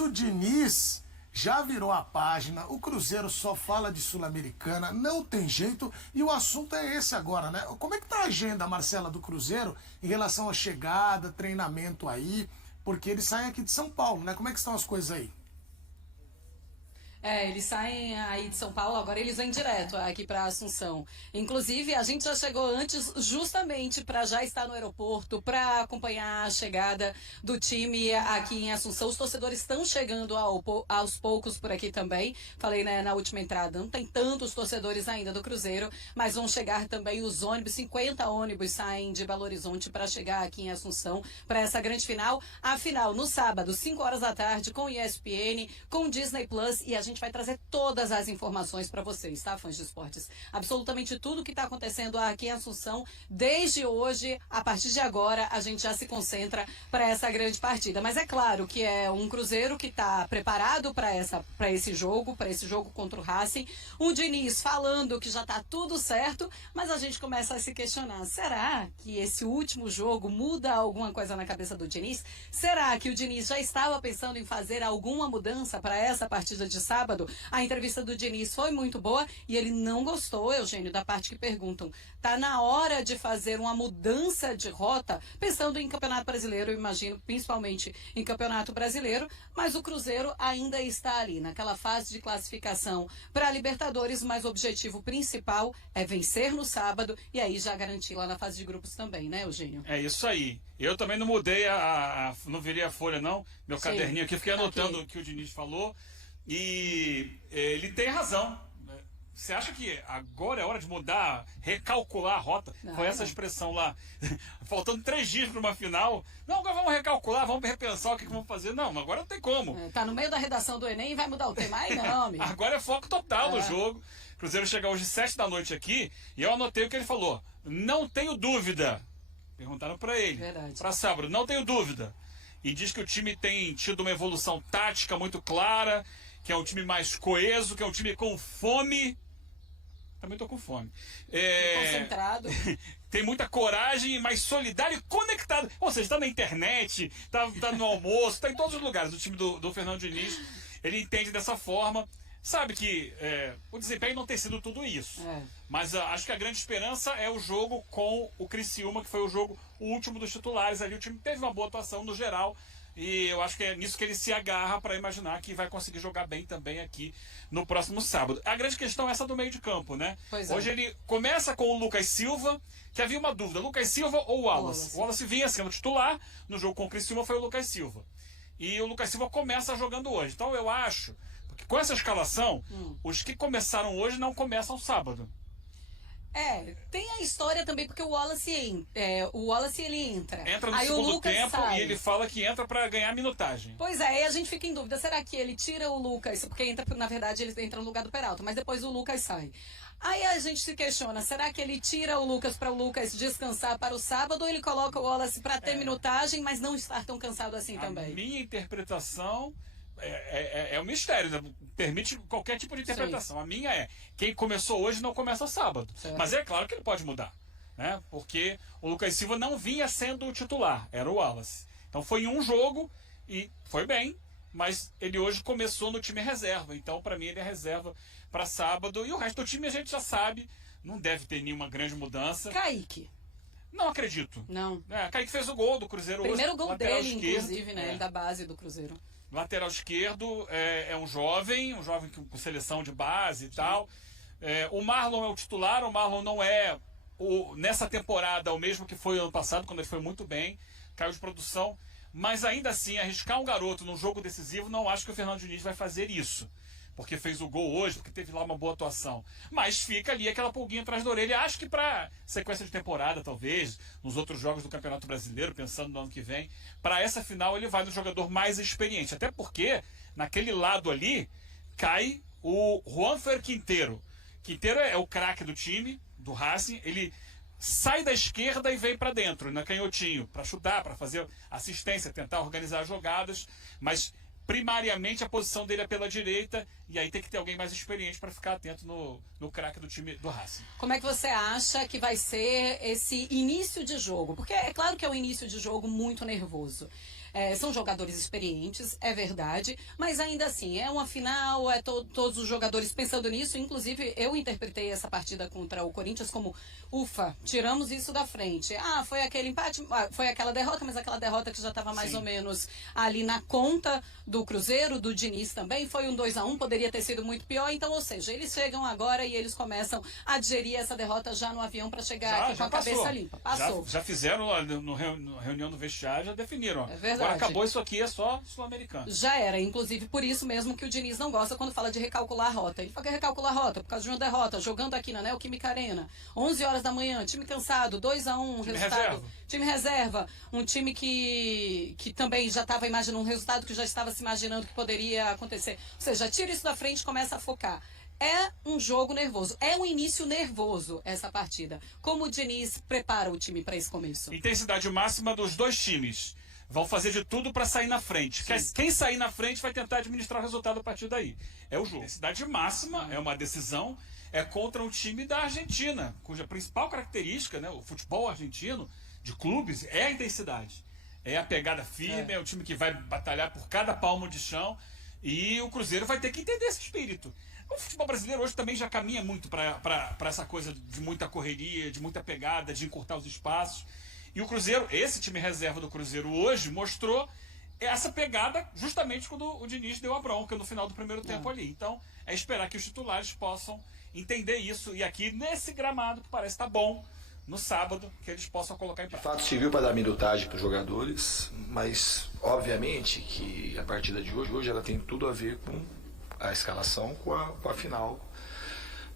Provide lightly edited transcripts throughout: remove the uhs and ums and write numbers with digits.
o Diniz já virou a página, o Cruzeiro só fala de Sul-Americana, não tem jeito, e o assunto é esse agora, né? Como é que tá a agenda, Marcela, do Cruzeiro em relação à chegada, treinamento aí? Porque eles saem aqui de São Paulo, né? Como é que estão as coisas aí? Eles saem aí de São Paulo, agora eles vêm direto aqui para Assunção. Inclusive, a gente já chegou antes justamente para já estar no aeroporto, para acompanhar a chegada do time aqui em Assunção. Os torcedores estão chegando aos poucos por aqui também. Falei, né, na última entrada, não tem tantos torcedores ainda do Cruzeiro, mas vão chegar também os ônibus, 50 ônibus saem de Belo Horizonte para chegar aqui em Assunção para essa grande final. A final no sábado, 5 horas da tarde, com ESPN, com Disney Plus, e a gente vai trazer todas as informações para vocês, tá, fãs de esportes? Absolutamente tudo que está acontecendo aqui em Assunção, desde hoje, a partir de agora, a gente já se concentra para essa grande partida. Mas é claro que é um Cruzeiro que está preparado para esse jogo contra o Racing. O Diniz falando que já está tudo certo, mas a gente começa a se questionar, será que esse último jogo muda alguma coisa na cabeça do Diniz? Será que o Diniz já estava pensando em fazer alguma mudança para essa partida de sábado? A entrevista do Diniz foi muito boa e ele não gostou, Eugênio, da parte que perguntam. Tá na hora de fazer uma mudança de rota, pensando em Campeonato Brasileiro, eu imagino, principalmente em Campeonato Brasileiro, mas o Cruzeiro ainda está ali, naquela fase de classificação para a Libertadores, mas o objetivo principal é vencer no sábado e aí já garantir lá na fase de grupos também, né, Eugênio? É isso aí. Eu também não mudei, não virei a folha, não. Meu Sim, caderninho aqui, fiquei anotando aqui o que o Diniz falou. E ele tem razão. Você acha que agora é hora de mudar, recalcular a rota? Foi essa expressão lá. Faltando 3 dias para uma final. Não, agora vamos recalcular, vamos repensar o que vamos fazer. Não, agora não tem como. Tá no meio da redação do Enem e vai mudar o tema aí, não, amigo. Agora é foco total no jogo. Cruzeiro chega hoje 7 da noite aqui e eu anotei o que ele falou. Não tenho dúvida. Perguntaram para ele. Para sábado, não tenho dúvida. E diz que o time tem tido uma evolução tática muito clara, que é um time mais coeso, que é um time com fome. Também tô com fome. Concentrado. Tem muita coragem, mais solidário e conectado. Ou seja, tá na internet, tá no almoço, tá em todos os lugares. O time do Fernando Diniz, ele entende dessa forma. Sabe que o desempenho não tem sido tudo isso. Mas acho que a grande esperança é o jogo com o Criciúma, que foi o último dos titulares ali. O time teve uma boa atuação no geral. E eu acho que é nisso que ele se agarra para imaginar que vai conseguir jogar bem também aqui no próximo sábado. A grande questão é essa do meio de campo, né? Hoje ele começa com o Lucas Silva, que havia uma dúvida, Lucas Silva ou Wallace? O Wallace vinha sendo titular, no jogo com o Criciúma foi o Lucas Silva. E o Lucas Silva começa jogando hoje. Então eu acho, porque com essa escalação, os que começaram hoje não começam sábado. Tem a história também, porque o Wallace ele entra. Entra no aí segundo o Lucas tempo sai. e ele fala que entra para ganhar minutagem. Pois é, aí a gente fica em dúvida, será que ele tira o Lucas, porque na verdade ele entra no lugar do Peralta, mas depois o Lucas sai. Aí a gente se questiona, será que ele tira o Lucas para o Lucas descansar para o sábado ou ele coloca o Wallace para ter minutagem, mas não estar tão cansado assim também? A minha interpretação é um mistério, né? Permite qualquer tipo de interpretação. Sim. A minha quem começou hoje não começa sábado. Certo. Mas é claro que ele pode mudar, né? Porque o Lucas Silva não vinha sendo o titular, era o Wallace. Então foi um jogo e foi bem, mas ele hoje começou no time reserva. Então para mim ele é reserva para sábado. E o resto do time a gente já sabe, não deve ter nenhuma grande mudança. Kaique. Não acredito. Não. Kaique fez o gol do Cruzeiro hoje. Primeiro gol dele, inclusive, né? Da base do Cruzeiro. Lateral esquerdo é um jovem com seleção de base e tal. O Marlon é o titular, o Marlon não é nessa temporada o mesmo que foi ano passado, quando ele foi muito bem, caiu de produção. Mas ainda assim, arriscar um garoto num jogo decisivo, não acho que o Fernando Diniz vai fazer isso. Porque fez o gol hoje, porque teve lá uma boa atuação. Mas fica ali aquela pulguinha atrás da orelha. Acho que para sequência de temporada, talvez, nos outros jogos do Campeonato Brasileiro, pensando no ano que vem, para essa final ele vai no jogador mais experiente. Até porque, naquele lado ali, cai o Juanfer Quinteiro. Quinteiro é o craque do time, do Racing. Ele sai da esquerda e vem para dentro, na canhotinho, para chutar, para fazer assistência, tentar organizar jogadas. Mas primariamente a posição dele é pela direita e aí tem que ter alguém mais experiente para ficar atento no craque do time do Racing. Como é que você acha que vai ser esse início de jogo? Porque é claro que é um início de jogo muito nervoso. São jogadores experientes, é verdade, mas ainda assim, é uma final, todos os jogadores pensando nisso. Inclusive, eu interpretei essa partida contra o Corinthians como, ufa, tiramos isso da frente. Foi aquele empate, foi aquela derrota, mas aquela derrota que já estava mais ou menos ali na conta do Cruzeiro, do Diniz também, foi um 2-1, poderia ter sido muito pior. Então, ou seja, eles chegam agora e eles começam a digerir essa derrota já no avião para chegar aqui com a cabeça limpa. Passou. Já fizeram lá na reunião do vestiário, já definiram. É verdade. Agora acabou isso aqui, é só Sul-Americano. Já era, inclusive por isso mesmo que o Diniz não gosta quando fala de recalcular a rota. Ele fala que é recalcular a rota por causa de uma derrota, jogando aqui na Neoquímica Arena, 11 horas da manhã, time cansado, 2-1, resultado. Time reserva, um time que também já estava imaginando um resultado que já estava se imaginando que poderia acontecer. Ou seja, tira isso da frente e começa a focar. É um jogo nervoso, é um início nervoso essa partida. Como o Diniz prepara o time para esse começo? Intensidade máxima dos dois times. Vão fazer de tudo para sair na frente. Quem sair na frente vai tentar administrar o resultado a partir daí. É o jogo. Intensidade máxima, é uma decisão, é contra um time da Argentina, cuja principal característica, né, o futebol argentino, de clubes, é a intensidade. É a pegada firme, é o time que vai batalhar por cada palmo de chão, e o Cruzeiro vai ter que entender esse espírito. O futebol brasileiro hoje também já caminha muito para essa coisa de muita correria, de muita pegada, de encurtar os espaços. E o Cruzeiro, esse time reserva do Cruzeiro hoje, mostrou essa pegada justamente quando o Diniz deu a bronca no final do primeiro tempo ali. Então, é esperar que os titulares possam entender isso. E aqui, nesse gramado, que parece estar bom, no sábado, que eles possam colocar em prática. De fato, serviu para dar minutagem para os jogadores, mas, obviamente, que a partida de hoje ela tem tudo a ver com a escalação, com a final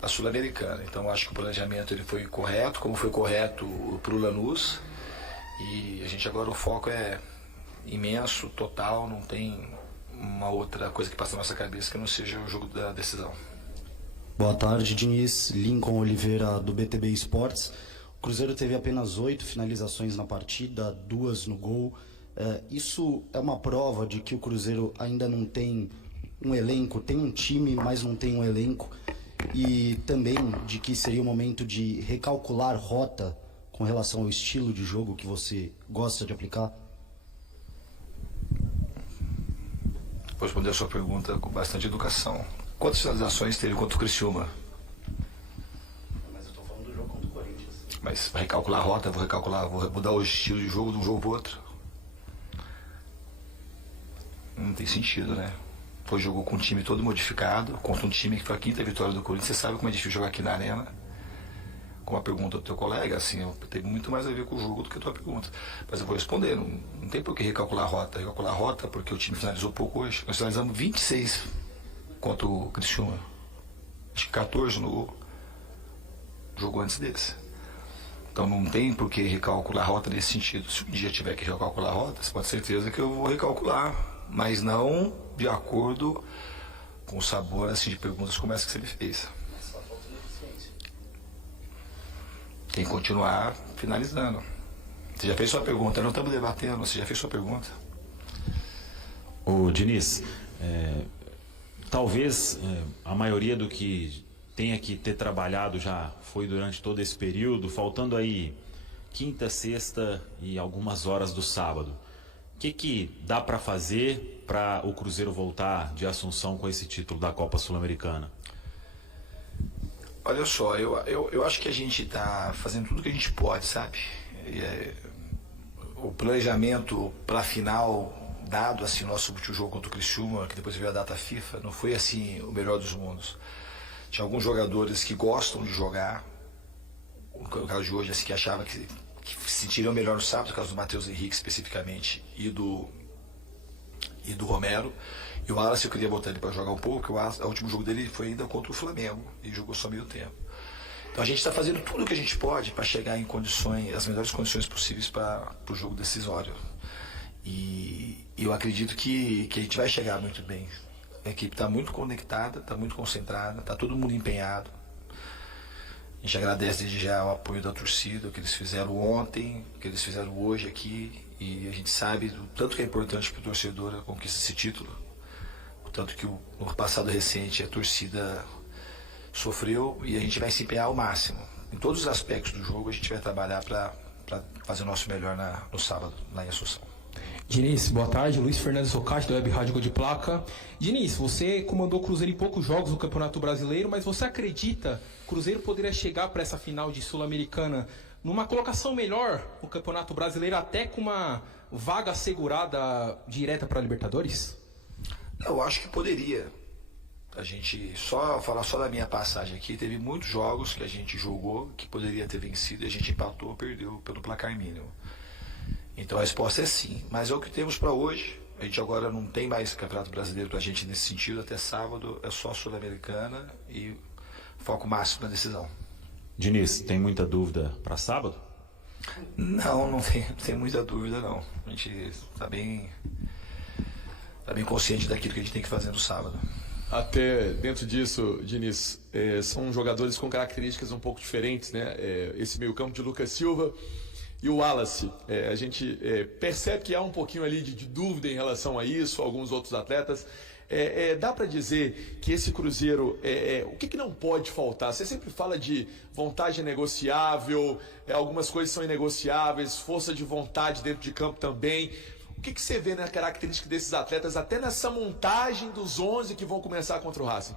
da Sul-Americana. Então, acho que o planejamento ele foi correto, como foi correto para o Lanús. E a gente agora, o foco é imenso, total, não tem uma outra coisa que passa na nossa cabeça que não seja o jogo da decisão. Boa tarde, Diniz. Lincoln Oliveira, do BTB Esportes. O Cruzeiro teve apenas 8 finalizações na partida, 2 no gol. Isso é uma prova de que o Cruzeiro ainda não tem um elenco, tem um time, mas não tem um elenco. E também de que seria o momento de recalcular rota com relação ao estilo de jogo que você gosta de aplicar? Vou responder a sua pergunta com bastante educação. Quantas finalizações teve contra o Criciúma? Mas eu estou falando do jogo contra o Corinthians. Mas vai recalcular a rota, vou mudar o estilo de jogo de um jogo para o outro? Não tem sentido, né? Jogou com um time todo modificado, contra um time que foi a 5ª vitória do Corinthians. Você sabe como é difícil jogar aqui na Arena. Com a pergunta do teu colega, assim, tem muito mais a ver com o jogo do que a tua pergunta. Mas eu vou responder, não tem por que recalcular a rota. Recalcular a rota porque o time finalizou pouco hoje. Nós finalizamos 26 contra o Criciúma. Acho que 14 no jogo antes desse. Então não tem por que recalcular a rota nesse sentido. Se um dia tiver que recalcular a rota, você pode ter certeza que eu vou recalcular. Mas não de acordo com o sabor assim, de perguntas como essa que você me fez. Tem que continuar finalizando. Você já fez sua pergunta, não estamos debatendo, você já fez sua pergunta. Ô Diniz, talvez a maioria do que tenha que ter trabalhado já foi durante todo esse período, faltando aí quinta, sexta e algumas horas do sábado. O que dá para fazer para o Cruzeiro voltar de Assunção com esse título da Copa Sul-Americana? Olha só, eu acho que a gente está fazendo tudo que a gente pode, sabe? O planejamento para a final, dado assim nosso último jogo contra o Criciúma, que depois veio a data FIFA, não foi assim o melhor dos mundos. Tinha alguns jogadores que gostam de jogar, o caso de hoje assim, que achava que se sentiriam melhor no sábado, no caso do Matheus Henrique especificamente e do Romero. E o Wallace eu queria botar ele para jogar um pouco, porque o último jogo dele foi ainda contra o Flamengo e jogou só meio tempo. Então a gente está fazendo tudo o que a gente pode para chegar em condições, as melhores condições possíveis para o jogo decisório. E eu acredito que a gente vai chegar muito bem. A equipe está muito conectada, está muito concentrada, está todo mundo empenhado. A gente agradece desde já o apoio da torcida, o que eles fizeram ontem, o que eles fizeram hoje aqui. E a gente sabe o tanto que é importante para o torcedor a conquista desse título. O tanto que no passado recente a torcida sofreu e a gente vai se empenhar ao máximo. Em todos os aspectos do jogo a gente vai trabalhar para fazer o nosso melhor no sábado, lá em Assunção. Diniz, boa tarde. Luiz Fernandes Rocati, da Web Rádio Gol de Placa. Diniz, você comandou o Cruzeiro em poucos jogos no Campeonato Brasileiro, mas você acredita que o Cruzeiro poderia chegar para essa final de Sul-Americana numa colocação melhor no Campeonato Brasileiro, até com uma vaga assegurada direta para a Libertadores? Eu acho que poderia. A gente, falar só da minha passagem aqui, teve muitos jogos que a gente jogou que poderia ter vencido e a gente empatou, perdeu pelo placar mínimo. Então a resposta é sim, mas é o que temos para hoje. A gente agora não tem mais Campeonato Brasileiro para a gente nesse sentido, até sábado é só Sul-Americana e foco máximo na decisão. Diniz, tem muita dúvida para sábado? Não tem muita dúvida não. A gente está bem consciente daquilo que a gente tem que fazer no sábado. Até dentro disso, Diniz, são jogadores com características um pouco diferentes, né? Esse meio-campo de Lucas Silva e o Wallace. A gente percebe que há um pouquinho ali de dúvida em relação a isso, alguns outros atletas. Dá para dizer que esse Cruzeiro, o que não pode faltar? Você sempre fala de vontade negociável, algumas coisas são inegociáveis, força de vontade dentro de campo também. O que você vê na característica desses atletas, até nessa montagem dos 11 que vão começar contra o Racing?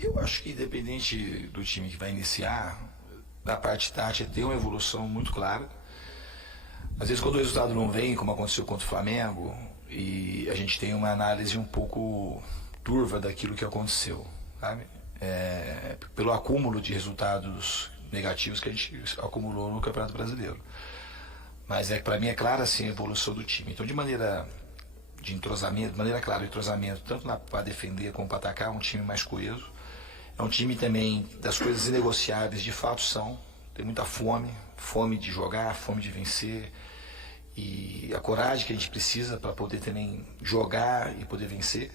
Eu acho que independente do time que vai iniciar, da parte tática tem uma evolução muito clara. Às vezes quando o resultado não vem, como aconteceu contra o Flamengo, e a gente tem uma análise um pouco turva daquilo que aconteceu, sabe? Pelo acúmulo de resultados negativos que a gente acumulou no Campeonato Brasileiro. Mas para mim é clara assim, a evolução do time. Então de maneira de entrosamento, tanto para defender como para atacar, é um time mais coeso. É um time também das coisas inegociáveis, de fato são. Tem muita fome de jogar, fome de vencer. E a coragem que a gente precisa para poder também jogar e poder vencer.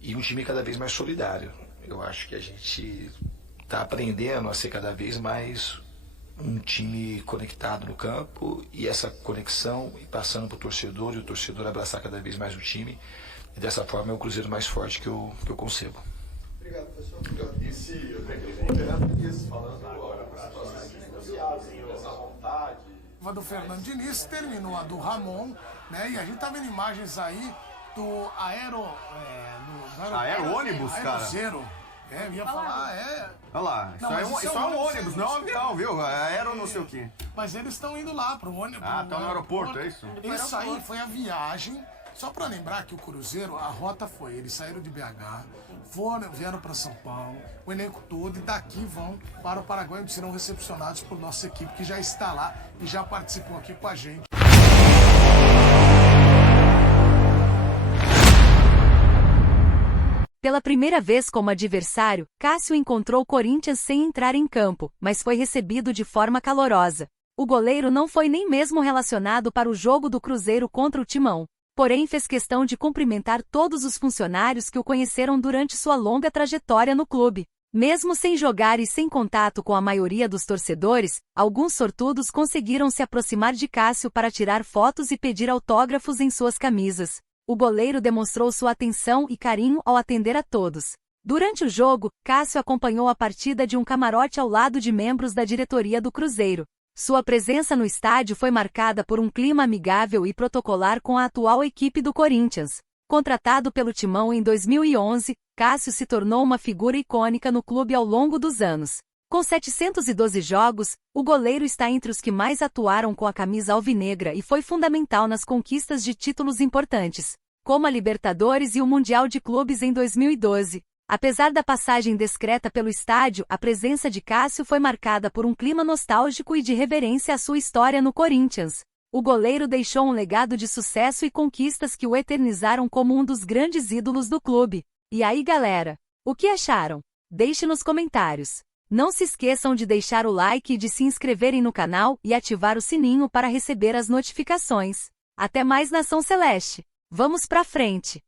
E um time cada vez mais solidário. Eu acho que a gente está aprendendo a ser cada vez mais um time conectado no campo, e essa conexão e passando para o torcedor, e o torcedor abraçar cada vez mais o time, e dessa forma é o Cruzeiro mais forte que eu concebo. Obrigado, professor. E se o Fernando Diniz falando agora para as negociações, essa vontade... A do Fernando Diniz terminou a do Ramon, né? E a gente tá vendo imagens aí do aero-ônibus, cara. Aero-zero. Eu ia falar, Olha lá, isso é um ônibus, não é um avião, viu? Aero não sei o quê. Mas eles estão indo lá pro ônibus. Estão no aeroporto, é isso? Isso aí foi a viagem. Só para lembrar que o Cruzeiro, a rota foi, eles saíram de BH, vieram para São Paulo, o elenco todo, e daqui vão para o Paraguai, onde serão recepcionados por nossa equipe, que já está lá e já participou aqui com a gente. Pela primeira vez como adversário, Cássio encontrou o Corinthians sem entrar em campo, mas foi recebido de forma calorosa. O goleiro não foi nem mesmo relacionado para o jogo do Cruzeiro contra o Timão. Porém fez questão de cumprimentar todos os funcionários que o conheceram durante sua longa trajetória no clube. Mesmo sem jogar e sem contato com a maioria dos torcedores, alguns sortudos conseguiram se aproximar de Cássio para tirar fotos e pedir autógrafos em suas camisas. O goleiro demonstrou sua atenção e carinho ao atender a todos. Durante o jogo, Cássio acompanhou a partida de um camarote ao lado de membros da diretoria do Cruzeiro. Sua presença no estádio foi marcada por um clima amigável e protocolar com a atual equipe do Corinthians. Contratado pelo Timão em 2011, Cássio se tornou uma figura icônica no clube ao longo dos anos. Com 712 jogos, o goleiro está entre os que mais atuaram com a camisa alvinegra e foi fundamental nas conquistas de títulos importantes, como a Libertadores e o Mundial de Clubes em 2012. Apesar da passagem discreta pelo estádio, a presença de Cássio foi marcada por um clima nostálgico e de reverência à sua história no Corinthians. O goleiro deixou um legado de sucesso e conquistas que o eternizaram como um dos grandes ídolos do clube. E aí, galera? O que acharam? Deixe nos comentários. Não se esqueçam de deixar o like e de se inscreverem no canal e ativar o sininho para receber as notificações. Até mais, Nação Celeste! Vamos pra frente!